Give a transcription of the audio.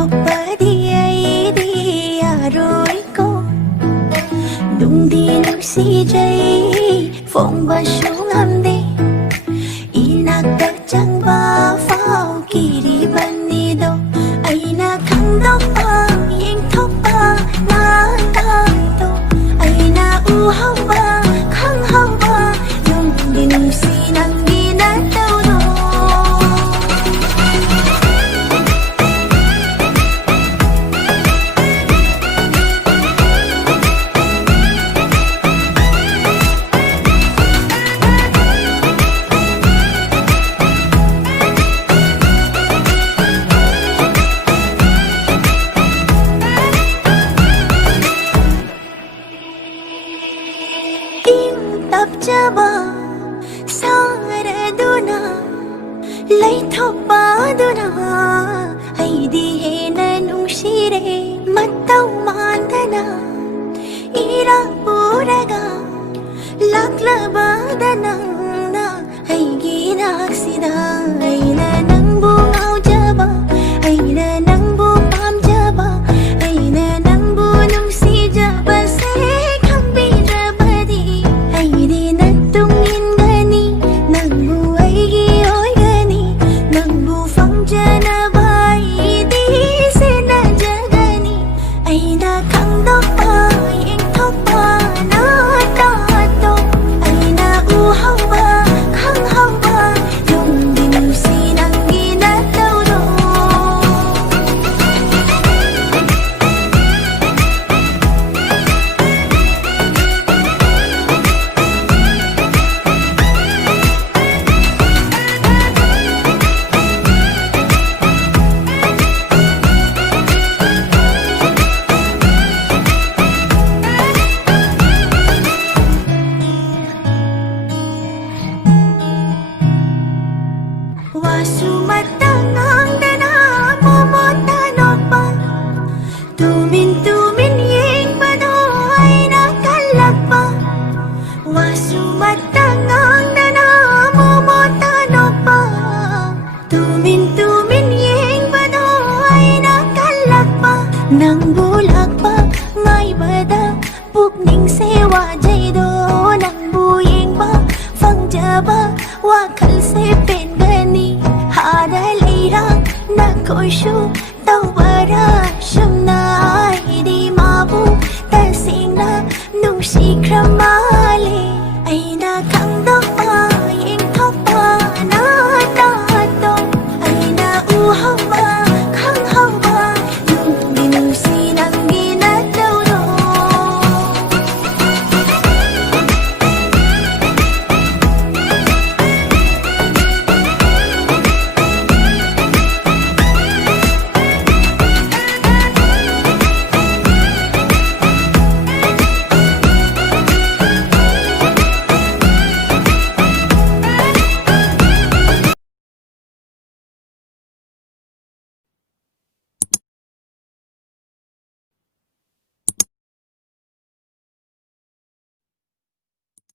thopadiai aroi ko dungdi nuksijai phong ba shung amde inakta changba phao kiri banido aina khandok pa yeng thopa na ta to aina u hamba khang hamba dungdi nusinang ginataw do tapchaba saraduna laithopaduna aidi hena nungshire mattau mandana ira puraga laklabadana aigi naksida aina nangbu ngaujaba aina nangbu pamjaba aina nangbu nungsijaba se Wasumatang dana momotanokpa tumin yeng pado ay nakalakpa Wasumatang dana momotanokpa tumin yeng pado ay nakalakpa nang bulakpa ngay bada pukning sewa jaydo nang buyeng pa fangjaba wakal se pen hada leira na koshu